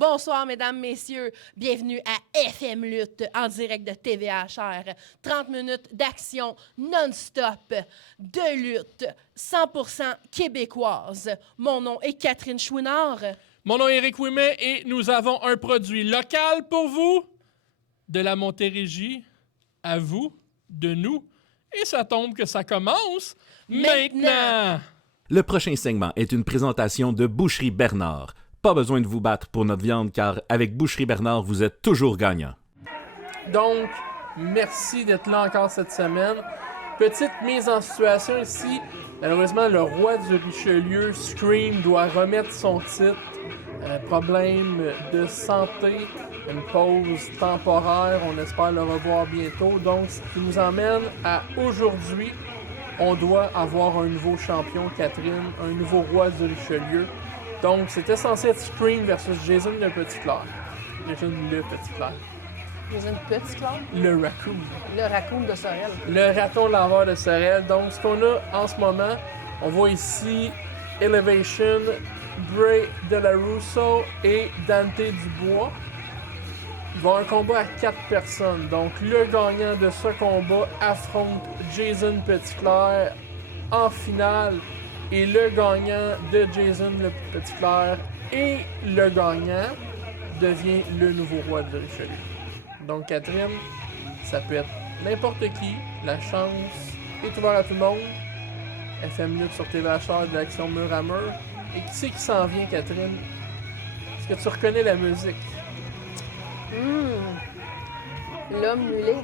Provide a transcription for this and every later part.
Bonsoir, mesdames, messieurs. Bienvenue à FM Lutte en direct de TVHR. 30 minutes d'action non-stop, de lutte 100% québécoise. Mon nom est Catherine Chouinard. Mon nom est Éric Ouimet et nous avons un produit local pour vous. De la Montérégie à vous, de nous. Et ça tombe que ça commence maintenant. Le prochain segment est une présentation de Boucherie Bernard. Pas besoin de vous battre pour notre viande, car avec Boucherie Bernard, vous êtes toujours gagnant. Donc, merci d'être là encore cette semaine. Petite mise en situation ici. Malheureusement, le roi du Richelieu, Scream, doit remettre son titre. Problème de santé, une pause temporaire. On espère le revoir bientôt. Donc, ce qui nous emmène à aujourd'hui. On doit avoir un nouveau champion, Catherine, un nouveau roi du Richelieu. Donc, c'était censé être Scream versus Jason le Petit-Clair. Jason le Petit-Clair. Jason Petit-Clair? Le raccoon. Le raccoon de Sorel. Le raton laveur de Sorel. Donc, ce qu'on a en ce moment, on voit ici Elevation, Bray de la Russo et Dante Dubois. Il va y avoir un combat à 4 personnes. Donc, le gagnant de ce combat affronte Jason Petit-Clair en finale. Et le gagnant de Jason le Petit-Clair et le gagnant devient le nouveau roi de Richelieu. Donc, Catherine, ça peut être n'importe qui. La chance est ouverte à tout le monde. FM Lutte sur TVHR de l'action mur à mur. Et qui c'est qui s'en vient, Catherine? Est-ce que tu reconnais la musique? L'homme mulet.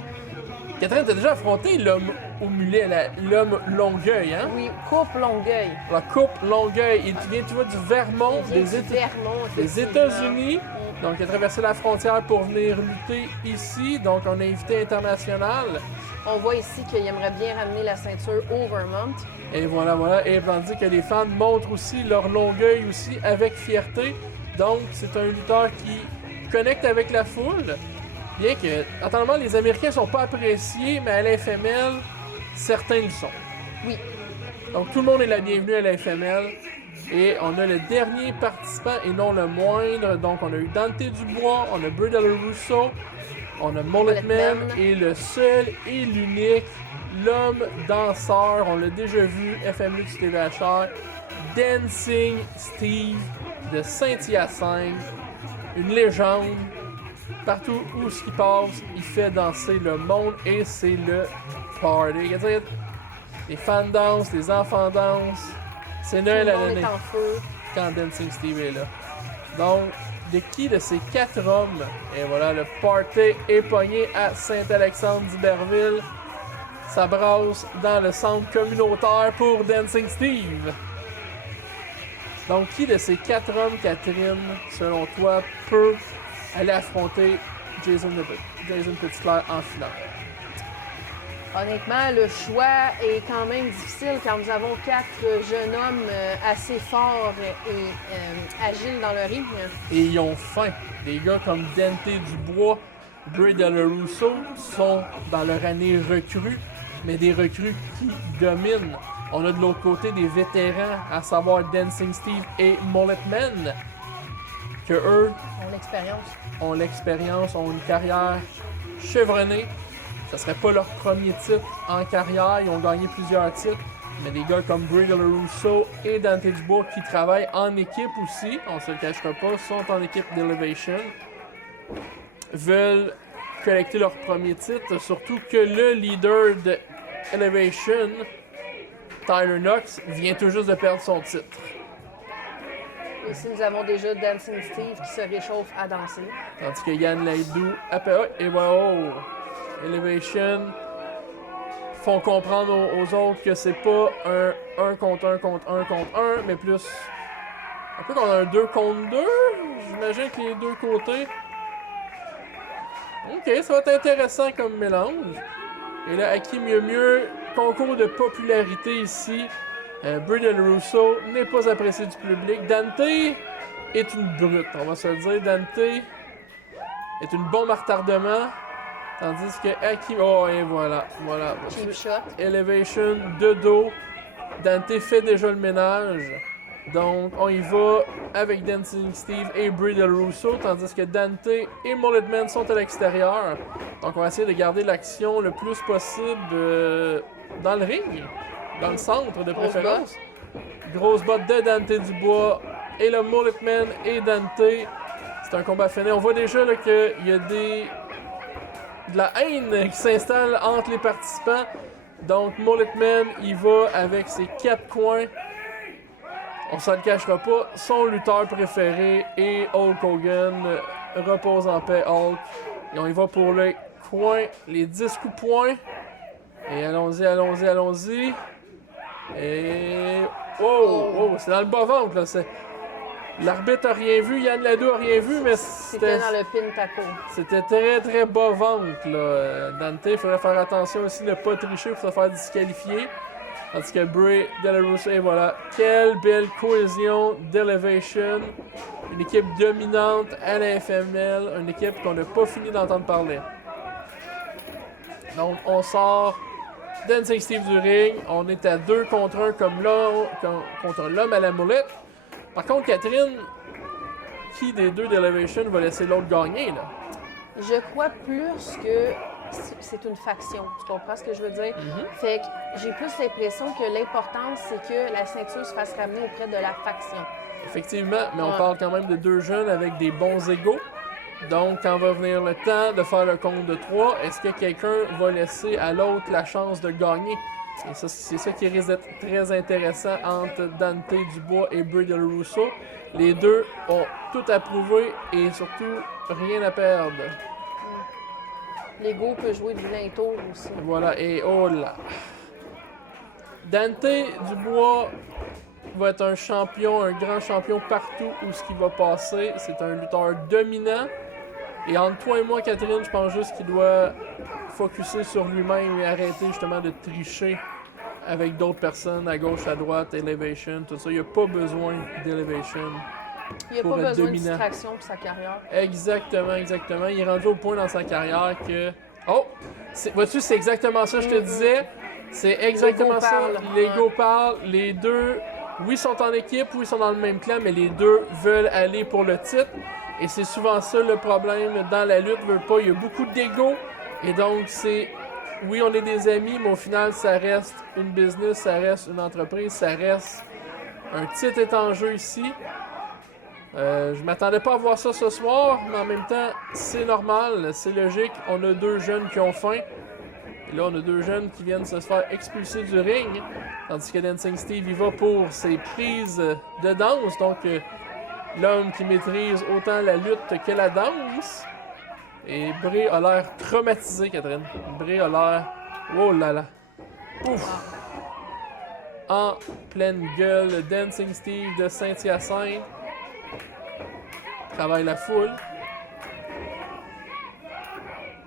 Catherine, t'as déjà affronté l'homme au mulet, l'homme Longueuil, hein? Oui, coupe Longueuil. La coupe Longueuil. Il vient, tu vois, du Vermont, des États-Unis. Donc, il a traversé la frontière pour venir lutter ici. Donc, on a invité international. On voit ici qu'il aimerait bien ramener la ceinture au Vermont. Et voilà. Et tandis que les fans montrent aussi leur Longueuil aussi avec fierté. Donc, c'est un lutteur qui connecte avec la foule. Bien que, attendant, les Américains sont pas appréciés, mais à la FML, certains le sont. Oui. Donc, tout le monde est la bienvenue à la FML. Et on a le dernier participant et non le moindre. Donc, on a eu Dante Dubois, on a Bray de la Russo, on a Mulletman et le seul et l'unique, l'homme danseur, on l'a déjà vu, FM Lutte TVHR, Dancing Steve de Saint-Hyacinthe, une légende. Partout où il passe, il fait danser le monde et c'est le party. Les fans dansent, les enfants dansent. C'est Noël à l'année. Tout le monde est en feu. Quand Dancing Steve est là. Donc, de qui de ces 4 hommes? Et voilà, le party est pogné à Saint-Alexandre d'Iberville. Ça brasse dans le centre communautaire pour Dancing Steve. Donc, qui de ces 4 hommes, Catherine, selon toi, peut aller affronter Jason Petit-Clair en finale? Honnêtement, le choix est quand même difficile quand nous avons 4 jeunes hommes assez forts et agiles dans le ring. Et ils ont faim. Des gars comme Dante Dubois, Bray de la Russo sont dans leur année recrue, mais des recrues qui dominent. On a de l'autre côté des vétérans, à savoir Dancing Steve et Mulletman, que eux ont l'expérience, ont une carrière chevronnée. Ce serait pas leur premier titre en carrière, ils ont gagné plusieurs titres, mais des gars comme Bray de la Russo et Dante Dubois qui travaillent en équipe aussi, on se le cachera pas, sont en équipe d'Elevation, veulent collecter leur premier titre, surtout que le leader de Elevation, Tyler Knox, vient tout juste de perdre son titre. Ici, nous avons déjà Dancing Steve qui se réchauffe à danser. Tandis que Yann Laidou, et voilà, Elevation font comprendre aux autres que c'est pas un 1 contre 1 contre 1 contre 1, mais plus un peu comme un 2 contre 2. J'imagine que les deux côtés. Ok, ça va être intéressant comme mélange. Et là, à qui mieux, concours de popularité ici. Bray de la Russo n'est pas apprécié du public. Dante est une brute, on va se le dire. Dante est une bombe à retardement. Tandis que Hakim... Oh, et voilà. Cheap shot. Elevation de dos. Dante fait déjà le ménage. Donc, on y va avec Dancing Steve et Bray Del Russo, tandis que Dante et Mullet Man sont à l'extérieur. Donc, on va essayer de garder l'action le plus possible dans le ring, dans le centre de préférence. Grosse botte de Dante Dubois et le Mullet Man et Dante. C'est un combat fini. On voit déjà qu'il y a de la haine qui s'installe entre les participants. Donc, Mullet Man, il va avec ses 4 coins. On s'en le cachera pas, son lutteur préféré et Hulk Hogan repose en paix Hulk. Et on y va pour les coins, les 10 coups de poing. Et allons-y. Et... Oh, c'est dans le bas-ventre, là. L'arbitre a rien vu, Yann Ladeau a rien vu, mais C'était dans le pin taco. C'était très, très bas-ventre, là. Dante, il faudrait faire attention aussi de ne pas tricher pour se faire disqualifier. Tandis que Bray Del Russo, et voilà, quelle belle cohésion d'Elevation. Une équipe dominante à la FML, une équipe qu'on n'a pas fini d'entendre parler. Donc, on sort Dancing Steve du ring. On est à 2 contre 1 contre l'homme à la moulette. Par contre, Catherine, qui des deux d'Elevation va laisser l'autre gagner, là? Je crois plus que c'est une faction. Tu comprends ce que je veux dire? Fait que j'ai plus l'impression que l'important, c'est que la ceinture se fasse ramener auprès de la faction. Effectivement, mais on parle quand même de 2 jeunes avec des bons égos. Donc, quand va venir le temps de faire le compte de 3, est-ce que quelqu'un va laisser à l'autre la chance de gagner? Et ça, c'est ça qui risque d'être très intéressant entre Dante Dubois et Bray Del Russo. Les deux ont tout approuvé et surtout rien à perdre. L'ego peut jouer du vilain tour aussi. Voilà, et oh là! Dante Dubois va être un champion, un grand champion partout où ce qui va passer. C'est un lutteur dominant. Et entre toi et moi, Catherine, je pense juste qu'il doit focusser sur lui-même et arrêter justement de tricher avec d'autres personnes à gauche, à droite, Elevation, tout ça. Il n'y a pas besoin d'Elevation. Il n'y a pas besoin de distraction pour sa carrière. Exactement. Il est rendu au point dans sa carrière que... Oh! Vois-tu, c'est exactement ça que je te disais. C'est exactement ça. L'ego parle. Les deux, oui, sont en équipe, oui, sont dans le même clan, mais les deux veulent aller pour le titre. Et c'est souvent ça le problème dans la lutte. Il y a beaucoup d'ego. Et donc, c'est... Oui, on est des amis, mais au final, ça reste une business, ça reste une entreprise, ça reste... Un titre est en jeu ici. Je m'attendais pas à voir ça ce soir, mais en même temps, c'est normal, c'est logique. On a 2 jeunes qui ont faim. Et là, on a 2 jeunes qui viennent se faire expulser du ring. Tandis que Dancing Steve, il va pour ses prises de danse. Donc, l'homme qui maîtrise autant la lutte que la danse. Et Bray a l'air traumatisé, Catherine. Bray a l'air... Oh là là. Ouf. En pleine gueule, Dancing Steve de Saint-Hyacinthe. Travaille la foule.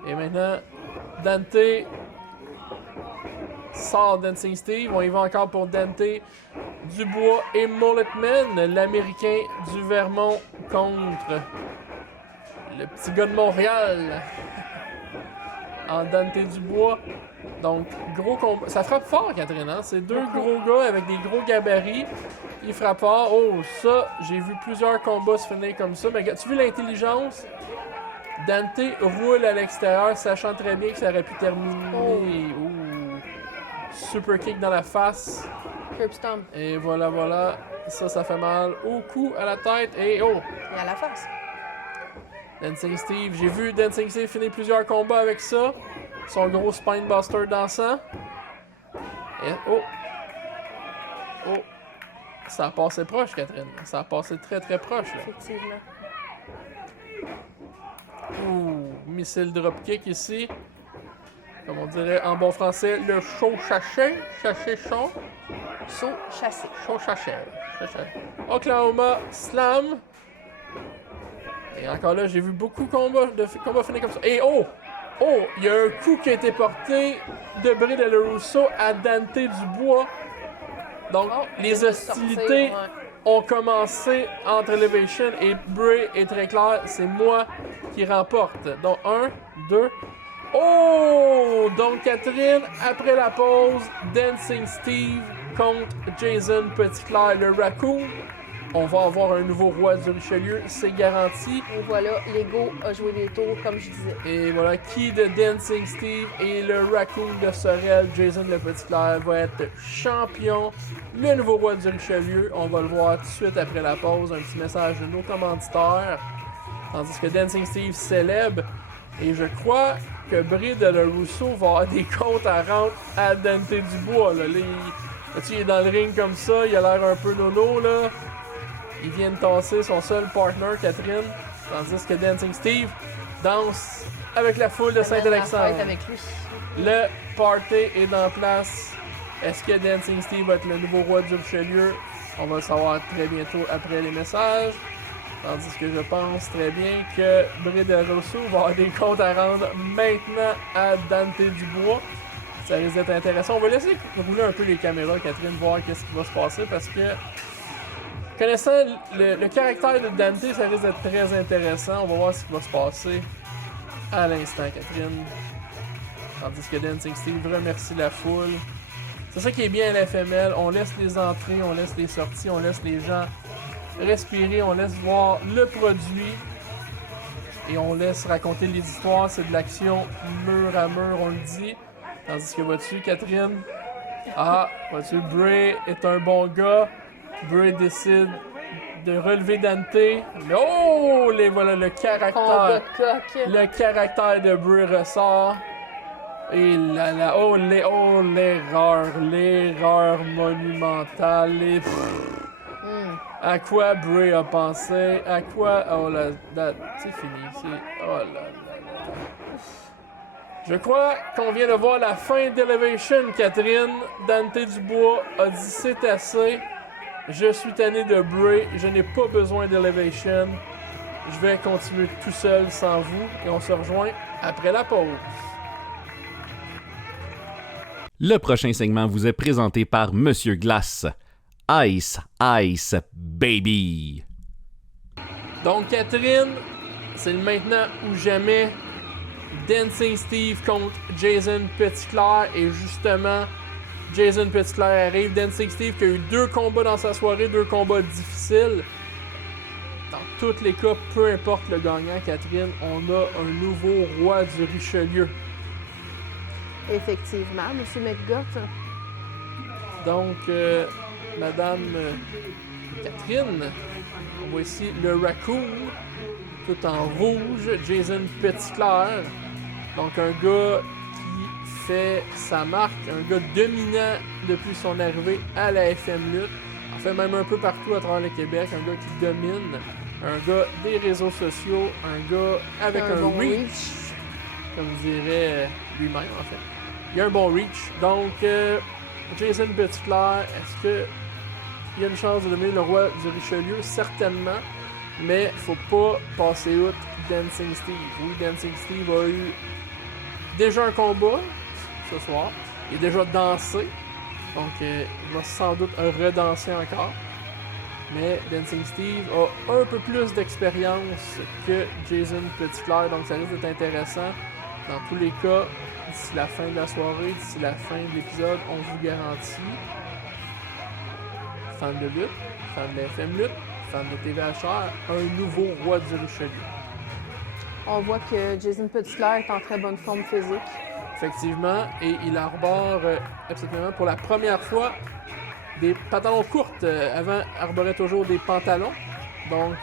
Et maintenant, Dante sort Dancing Steve. On y va encore pour Dante Dubois et Mullet Man, l'Américain du Vermont contre le petit gars de Montréal en Dante Dubois. Donc, gros combat. Ça frappe fort, Catherine, hein? C'est 2 gros gars avec des gros gabarits. Ils frappent fort. Oh, ça, j'ai vu plusieurs combats se finir comme ça. Mais tu as vu l'intelligence? Dante roule à l'extérieur, sachant très bien que ça aurait pu terminer. Ouh. Super kick dans la face. Curb stomp. Et voilà. Ça fait mal au cou, à la tête. Et oh! Et à la face. Dancing Steve. J'ai vu Dancing Steve finir plusieurs combats avec ça. Son gros spinebuster dansant. Et oh! Ça a passé proche, Catherine. Ça a passé très, très proche, là. Effectivement. Ouh! Missile dropkick ici. Comme on dirait en bon français, le chaud chaché. Chaché chaud. Saut chassé. Chaud chaché. Oklahoma Slam. Et encore là, j'ai vu beaucoup de combats finir comme ça. Et oh! Il y a un coup qui a été porté de Bray Del Russo à Dante Dubois. Donc, les hostilités ont commencé entre Elevation et Bray est très clair, c'est moi qui remporte. Donc, 1, 2. Oh! Donc, Catherine, après la pause, Dancing Steve contre Jason Petitclerc, le Raccoon. On va avoir un nouveau roi du Richelieu, c'est garanti. Et voilà, Lego a joué des tours, comme je disais. Et voilà, qui de Dancing Steve et le Raccoon de Sorel, Jason le Petitclerc, va être champion, le nouveau roi du Richelieu. On va le voir tout de suite après la pause, un petit message de nos commanditaires. Tandis que Dancing Steve célèbre. Et je crois que Bray de la Rousseau va avoir des comptes à rendre à Dante Dubois. Là. Il est dans le ring comme ça, il a l'air un peu nono, là. Il vient de tasser son seul partner, Catherine, tandis que Dancing Steve danse avec la foule de Saint-Alexandre. Avec lui. Le party est en place. Est-ce que Dancing Steve va être le nouveau roi du Richelieu? On va le savoir très bientôt après les messages. Tandis que je pense très bien que Bray de Rosso va avoir des comptes à rendre maintenant à Dante Dubois. Ça risque d'être intéressant. On va laisser rouler un peu les caméras, Catherine, voir qu'est-ce qui va se passer parce que connaissant le caractère de Dante, ça risque d'être très intéressant. On va voir ce qui va se passer à l'instant, Catherine. Tandis que Dancing Steve remercie la foule. C'est ça qui est bien à la FML. On laisse les entrées, on laisse les sorties, on laisse les gens respirer, on laisse voir le produit et on laisse raconter les histoires. C'est de l'action mur à mur, on le dit. Tandis que vois-tu, Catherine? Ah, vois-tu, Bray est un bon gars. Bray décide de relever Dante. Mais oh, voilà le caractère. Le caractère de Bray ressort. Et là, oh, l'erreur monumentale. À quoi Bray a pensé? À quoi? Oh là, c'est fini. Oh là là. Je crois qu'on vient de voir la fin d'Elevation, Catherine. Dante Dubois a dit c'est assez. Je suis tanné de Bray. Je n'ai pas besoin d'Elevation. Je vais continuer tout seul sans vous. Et on se rejoint après la pause. Le prochain segment vous est présenté par Monsieur Glace. Ice, Ice, Baby. Donc, Catherine, c'est le maintenant ou jamais. Dancing Steve contre Jason Petitclerc. Et justement, Jason Petitclerc arrive. Dancing Steve qui a eu 2 combats dans sa soirée, 2 combats difficiles. Dans tous les cas, peu importe le gagnant, Catherine, on a un nouveau roi du Richelieu. Effectivement, M. McGutt. Donc, Madame Catherine, on voit ici le Raccoon, tout en rouge, Jason Petitclerc. Donc, un gars qui fait sa marque, un gars dominant depuis son arrivée à la FM Lutte. En fait, même un peu partout à travers le Québec, un gars qui domine, un gars des réseaux sociaux, un gars avec un bon reach, comme dirait lui-même, en fait. Il y a un bon reach. Donc, Jason Petitclerc, est-ce qu'il y a une chance de devenir le roi du Richelieu? Certainement. Mais faut pas passer outre Dancing Steve. Oui, Dancing Steve a eu déjà un combat ce soir. Il a déjà dansé. Donc, il va sans doute redanser encore. Mais Dancing Steve a un peu plus d'expérience que Jason Petitclerc. Donc, ça risque d'être intéressant. Dans tous les cas, d'ici la fin de la soirée, d'ici la fin de l'épisode, on vous garantit, fans de lutte, fans de la FM Lutte, fans de TVHR, un nouveau roi du Richelieu. On voit que Jason Petitclerc est en très bonne forme physique. Effectivement, et il arbore absolument pour la première fois des pantalons courtes. Avant, il arborait toujours des pantalons. Donc,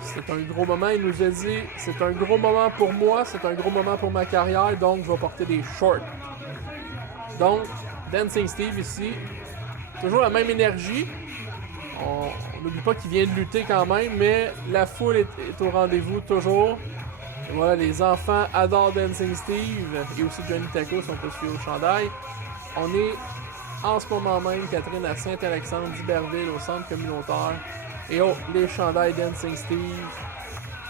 c'est un gros moment. Il nous a dit, c'est un gros moment pour moi, c'est un gros moment pour ma carrière, donc je vais porter des shorts. Donc, Dancing Steve ici, toujours la même énergie. On n'oublie pas qu'il vient de lutter quand même, mais la foule est au rendez-vous toujours. Et voilà, les enfants adorent Dancing Steve et aussi Johnny Taco si on peut suivre au chandail. On est en ce moment même, Catherine, à Saint-Alexandre d'Iberville, au centre communautaire. Et oh, les chandails Dancing Steve,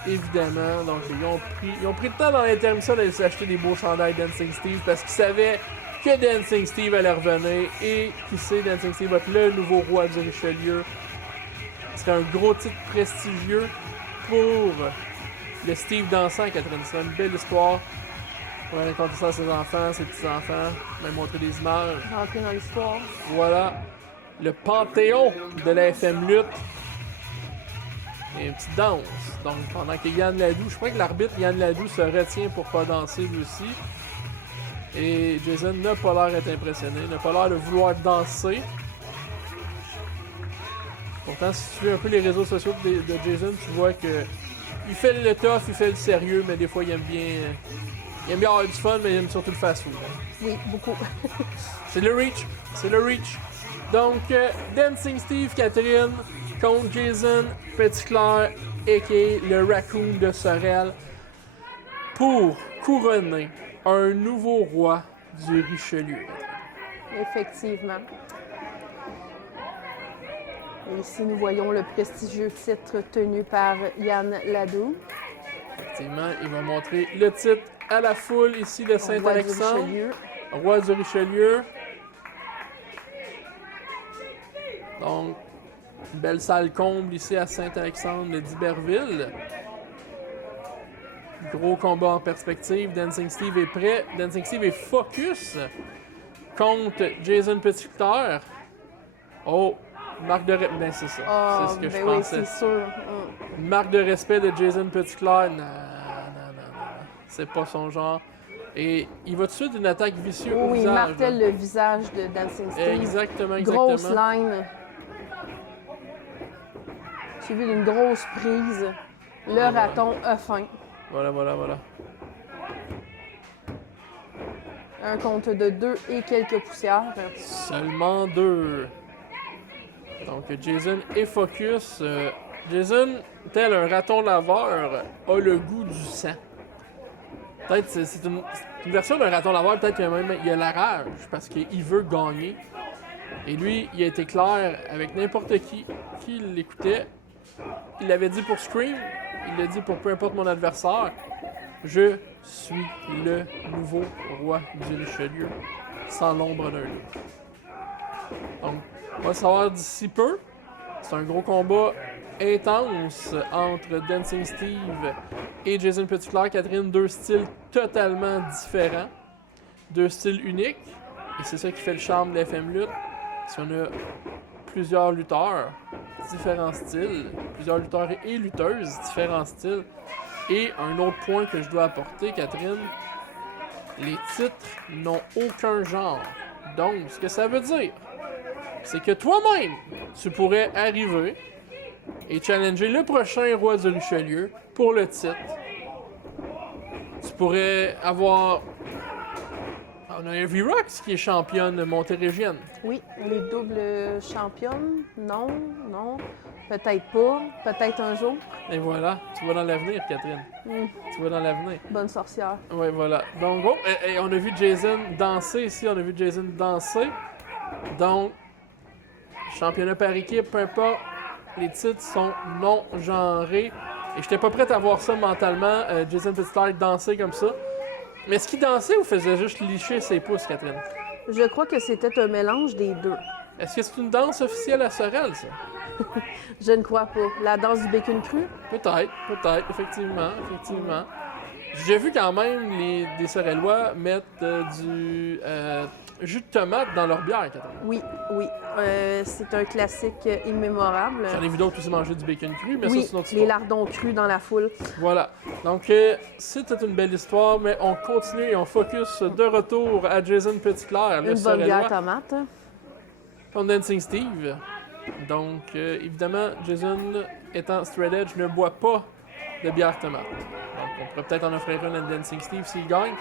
évidemment. Donc, ils ont pris le temps dans l'intermission d'aller s'acheter des beaux chandails Dancing Steve parce qu'ils savaient que Dancing Steve allait revenir. Et qui sait, Dancing Steve va être le nouveau roi du Richelieu. Ce serait un gros titre prestigieux pour le Steve dansant, Catherine. Ce serait une belle histoire. va raconter ça à ses enfants, ses petits-enfants, même montrer des images. Rentrer dans l'histoire. Voilà le panthéon de la FM Lutte. Et une petite danse. Donc, pendant que Yann Ladou, je crois que l'arbitre Yann Ladou se retient pour pas danser lui aussi. Et Jason n'a pas l'air d'être impressionné, n'a pas l'air de vouloir danser. Pourtant, si tu suis un peu les réseaux sociaux de Jason, tu vois que il fait le tough, il fait le sérieux, mais des fois, il aime bien avoir du fun, mais il aime surtout le fast-food. Oui, beaucoup. C'est le reach. C'est le reach. Donc, Dancing Steve, Catherine, contre Jason Petitclerc, a.k.a. le Raccoon de Sorel, pour couronner un nouveau roi du Richelieu. Effectivement. Et ici, nous voyons le prestigieux titre tenu par Yann Ladou. Effectivement, il va montrer le titre à la foule ici de Saint-Alexandre. Roi du Richelieu. Donc, une belle salle comble ici à Saint-Alexandre d'Iberville. Gros combat en perspective. Dancing Steve est prêt. Dancing Steve est focus contre Jason Petitclerc. Oh, marque de respect. Ben, c'est ça. Oh, c'est ce que je oui, pensais. c'est sûr. Une marque de respect de Jason Petitclerc. Non. C'est pas son genre. Et il va tout de suite d'une attaque vicieuse au Oui, il visage. martèle le visage de Dancing Steve. Exactement. Grosse line. Suivi d'une grosse prise. Le raton a faim. Voilà. Un compte de 2 et quelques poussières. Seulement 2. Donc Jason est focus. Jason, tel un raton laveur, a le goût du sang. Peut-être c'est une version d'un raton laveur, peut-être qu'il a la rage parce qu'il veut gagner. Et lui, il a été clair avec n'importe qui l'écoutait. Il l'avait dit pour Scream, il l'a dit pour peu importe mon adversaire. Je suis le nouveau roi du Richelieu, sans l'ombre d'un doute. Donc, on va savoir d'ici peu. C'est un gros combat intense entre Dancing Steve et Jason Petitclerc. Catherine, deux styles totalement différents, deux styles uniques. Et c'est ça qui fait le charme de l'FM Lutte. Si on a plusieurs lutteurs, différents styles, plusieurs lutteurs et lutteuses, différents styles. Et un autre point que je dois apporter, Catherine, les titres n'ont aucun genre. Donc, ce que ça veut dire, c'est que toi-même, tu pourrais arriver et challenger le prochain roi du Richelieu pour le titre. Tu pourrais avoir... On a Heavy Rocks qui est championne montérégienne. Oui, les doubles championnes. Non. Peut-être pas. Peut-être un jour. Et voilà, tu vas dans l'avenir, Catherine. Tu vas dans l'avenir. Bonne sorcière. Oui, voilà. Donc, et on a vu Jason danser ici, Donc, championnat par équipe, peu importe, les titres sont non genrés. Et j'étais pas prête à voir ça mentalement, Jason Petitclerc danser comme ça. Mais est-ce qu'il dansait ou faisait juste licher ses pouces, Catherine? Je crois que c'était un mélange des deux. Est-ce que c'est une danse officielle à Sorel, ça? Je ne crois pas. La danse du bacon cru? Peut-être, effectivement. J'ai vu quand même des Sorelois mettre du jus de tomate dans leur bière, Catherine. Oui. C'est un classique immémorable. J'en ai vu d'autres aussi manger du bacon cru, mais Oui, ça, c'est notre les histoire. lardons crus dans la foule. Voilà. Donc, c'était une belle histoire, mais on continue et on focus de retour à Jason Petitclerc, le Une bonne bière Sorelois, tomate. contre Dancing Steve. Donc, évidemment, Jason, étant straight edge, ne boit pas de bière tomate. Donc, on pourrait peut-être en offrir une à Dancing Steve s'il gagne.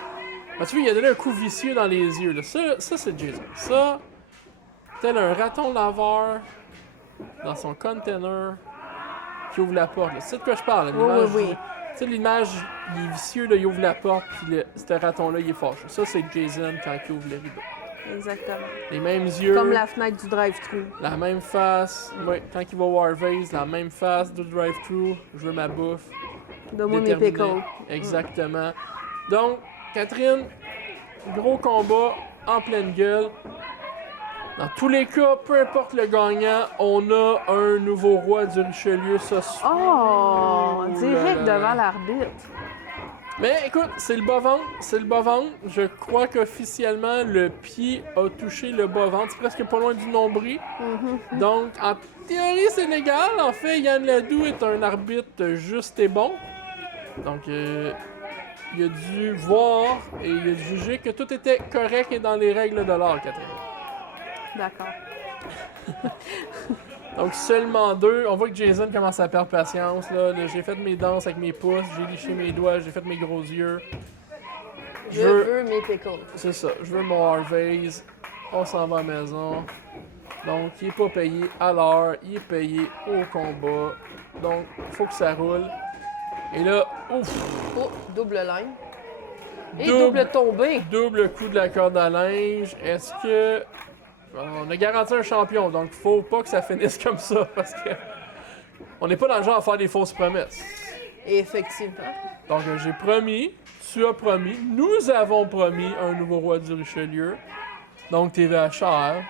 Mais tu vois, il a donné un coup vicieux dans les yeux. Là. Ça c'est Jason. Ça, tel un raton laveur dans son container qui ouvre la porte. C'est de quoi je parle. Oui. Tu sais, l'image, il est vicieux, là, il ouvre la porte, puis ce raton-là, il est fâché. Ça, c'est Jason quand il ouvre le rideau. Exactement. Les mêmes yeux. Comme la fenêtre du drive-thru. La même face. Oui, quand il va voir Vase, la même face du drive-thru. Je veux ma bouffe. Donne-moi mes Déterminé. pickles. Exactement. Donc, Catherine, gros combat en pleine gueule. Dans tous les cas, peu importe le gagnant, on a un nouveau roi du Richelieu ce soir. Oh! Direct là là. devant l'arbitre. Mais écoute, c'est le bas-ventre, c'est le bas-ventre. Je crois qu'officiellement, le pied a touché le bas-ventre. C'est presque pas loin du nombril. Donc, en théorie, c'est légal. En fait, Yann Ladoux est un arbitre juste et bon. Donc, il a dû voir et il a jugé que tout était correct et dans les règles de l'art, Catherine. D'accord. Donc, seulement 2. On voit que Jason commence à perdre patience. Là. J'ai fait mes danses avec mes pouces, j'ai liché mes doigts, j'ai fait mes gros yeux. Je veux mes pickles. C'est ça, je veux mon Harvey's. On s'en va à la maison. Donc, il est pas payé à l'heure, il est payé au combat. Donc, il faut que ça roule. Et là, ouf! Oh, double line. Et Double- double tombée. Double coup de la corde à linge. Est-ce que. On a garanti un champion, donc faut pas que ça finisse comme ça, parce que. On n'est pas dans le genre à faire des fausses promesses. Effectivement. Donc, j'ai promis, tu as promis, nous avons promis un nouveau roi du Richelieu. Donc, TVHR,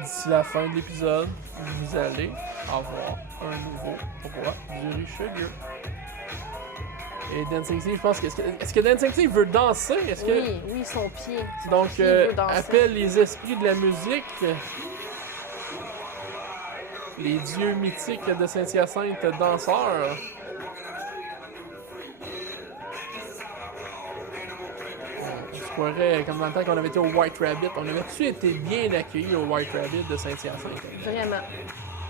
d'ici la fin de l'épisode, vous allez avoir un nouveau roi du Richelieu. Et Dancing Steve, je pense que. Est-ce que Dancing Steve veut danser? Est-ce que. Oui, son pied. Son Donc, pied veut danser. appelle les esprits de la musique. Les dieux mythiques de Saint-Hyacinthe danseurs. On se croirait, comme dans le temps qu'on avait été au White Rabbit, on avait-tu été bien accueillis au White Rabbit de Saint-Hyacinthe? Vraiment.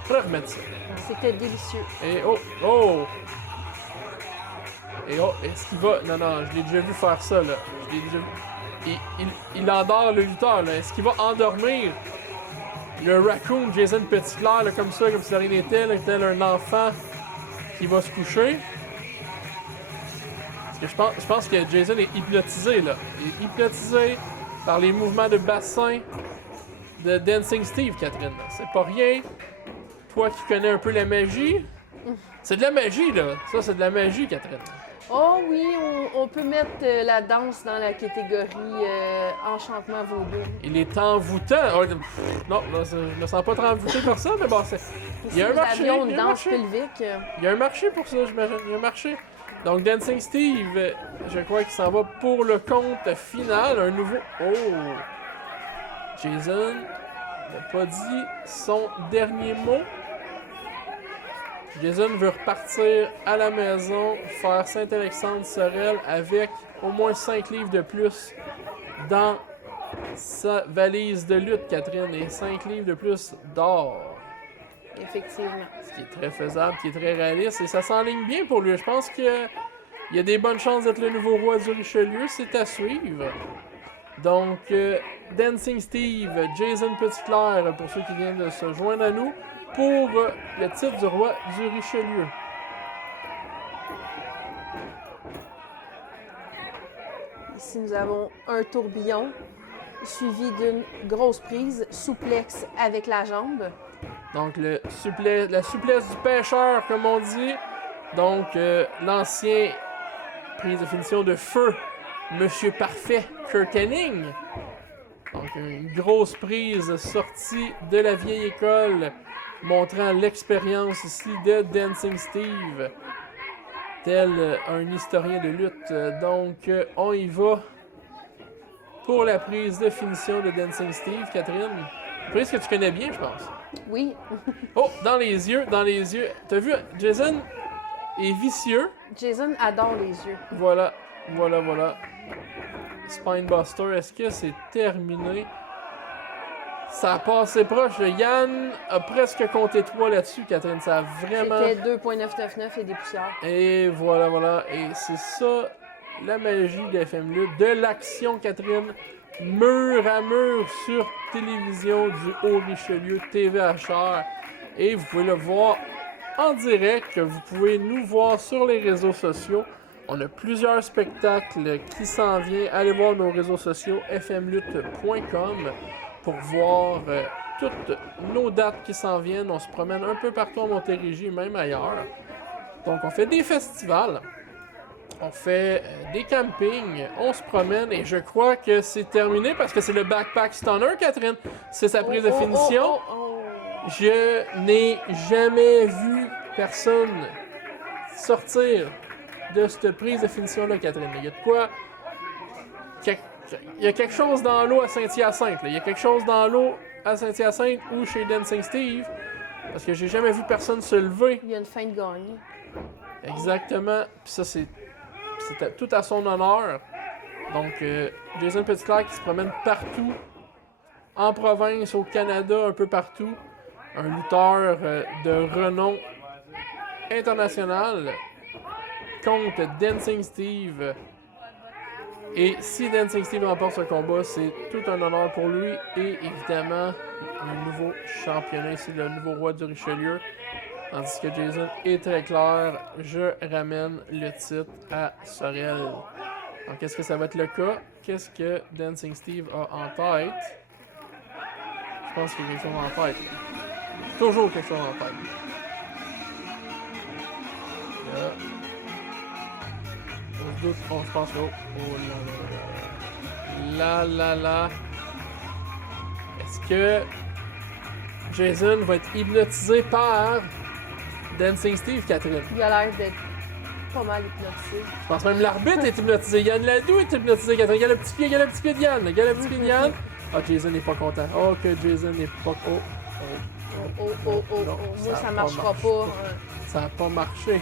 Faudrait remettre ça. C'était délicieux. Et oh, oh! Et oh, est-ce qu'il va... Non, non, je l'ai déjà vu faire ça, là. Je l'ai déjà vu. Il endort le lutteur, là. Est-ce qu'il va endormir le raccoon Jason Petitclerc, là, comme ça, comme si de rien n'était, là, tel un enfant qui va se coucher? Parce que je pense que Jason est hypnotisé, là. Il est hypnotisé par les mouvements de bassin de Dancing Steve, Catherine. C'est pas rien. Toi qui connais un peu la magie... C'est de la magie, là. Ça, c'est de la magie, Catherine. Oh oui, on peut mettre la danse dans la catégorie enchantement vaudou. Il est envoûtant. Oh, non, je me sens pas très envoûté par ça, mais bon, c'est... Il y a un Nous marché, avions il y une a un danse marché. pelvique. Il y a un marché pour ça, j'imagine. Il y a un marché. Donc, Dancing Steve, je crois qu'il s'en va pour le compte final. Un nouveau... Oh! Jason n'a pas dit son dernier mot. Jason veut repartir à la maison, faire Saint-Alexandre-Sorel avec au moins 5 livres de plus dans sa valise de lutte, Catherine, et 5 livres de plus d'or. Effectivement. Ce qui est très faisable, qui est très réaliste, et ça s'enligne bien pour lui. Je pense qu'il y a des bonnes chances d'être le nouveau roi du Richelieu, c'est à suivre. Donc, Dancing Steve, Jason Petitclerc, pour ceux qui viennent de se joindre à nous, pour le titre du roi du Richelieu. Ici, nous avons un tourbillon suivi d'une grosse prise, souplex avec la jambe. Donc, la souplesse du pêcheur, comme on dit. Donc, l'ancien prise de finition de feu, Monsieur Parfait, Kurt Hennig. Donc, une grosse prise sortie de la vieille école, montrant l'expérience ici de Dancing Steve, tel un historien de lutte. Donc, on y va pour la prise de finition de Dancing Steve, Catherine. Prise que tu connais bien, je pense. Oui. Oh, dans les yeux, dans les yeux. T'as vu, Jason est vicieux. Jason adore les yeux. Voilà, voilà, voilà. Spinebuster, est-ce que c'est terminé? Ça a passé proche. Yann a presque compté 3 là-dessus, Catherine. Ça a vraiment... C'était 2,999 et des poussières. Et voilà, voilà. Et c'est ça, la magie de FM Lutte, de l'action, Catherine. Mur à mur sur télévision du Haut-Richelieu TVHR. Et vous pouvez le voir en direct. Vous pouvez nous voir sur les réseaux sociaux. On a plusieurs spectacles qui s'en viennent. Allez voir nos réseaux sociaux fmlutte.com pour voir toutes nos dates qui s'en viennent. On se promène un peu partout en Montérégie, même ailleurs. Donc on fait des festivals. On fait des campings, on se promène et je crois que c'est terminé parce que c'est le Backpack Stunner, Catherine. C'est sa prise de finition. Je n'ai jamais vu personne sortir de cette prise de finition-là, Catherine. Il y a de quoi... Il y a quelque chose dans l'eau à Saint-Hyacinthe. Là. Il y a quelque chose dans l'eau à Saint-Hyacinthe ou chez Dancing Steve. Parce que j'ai jamais vu personne se lever. Il y a une fin de gagne. Exactement. Puis ça, c'est tout à son honneur. Donc, Jason Petitclerc qui se promène partout, en province, au Canada, un peu partout. Un lutteur de renom international contre Dancing Steve. Et si Dancing Steve remporte ce combat, c'est tout un honneur pour lui. Et évidemment, un nouveau championnat ici, le nouveau roi du Richelieu. Tandis que Jason est très clair, je ramène le titre à Sorel. Donc, est-ce que ça va être le cas? Qu'est-ce que Dancing Steve a en tête? Je pense qu'il y a quelque chose en tête. Toujours quelque chose en tête. Là. On se doute, on se pense là. Oh là là. Là là là. Est-ce que Jason va être hypnotisé par Dancing Steve, Catherine? Il a l'air d'être pas mal hypnotisé. Je pense même l'arbitre est hypnotisé. Yann Ladou est hypnotisé, Catherine. Regarde le petit pied, regarde le petit pied de Yann. Regarde le petit pied de Yann. Ah, Jason n'est pas content. Oh, que Jason n'est pas... Oh. Non, Moi, a ça pas marchera marché. pas. Ça n'a pas marché.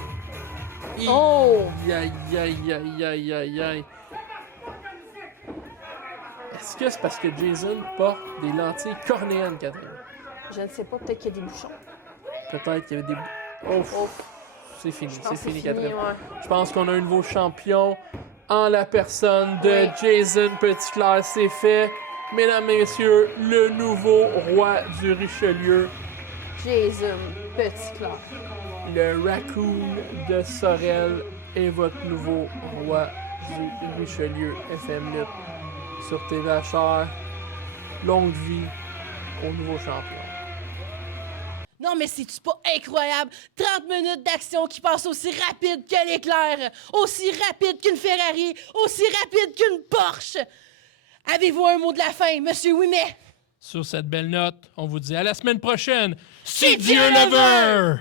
Oh! Aïe, aïe, aïe, aïe, aïe, aïe. Est-ce que c'est parce que Jason porte des lentilles cornéennes, Catherine? Je ne sais pas, peut-être qu'il y a des bouchons. Peut-être qu'il y avait des... Ouf. Oh, C'est fini, je pense c'est que fini, Catherine. ouais. Je pense qu'on a un nouveau champion en la personne de Oui. Jason Petitclerc. C'est fait. Mesdames, messieurs, le nouveau roi du Richelieu, Jason Petitclerc. le raccoon de Sorel, est votre nouveau roi du Richelieu FM Lutte sur TVHR. Longue vie au nouveau champion. Non, mais c'est-tu pas incroyable? 30 minutes d'action qui passent aussi rapide que l'éclair, aussi rapide qu'une Ferrari, aussi rapide qu'une Porsche. Avez-vous un mot de la fin, Monsieur Ouimet? Sur cette belle note, on vous dit à la semaine prochaine. Si Dieu le veut!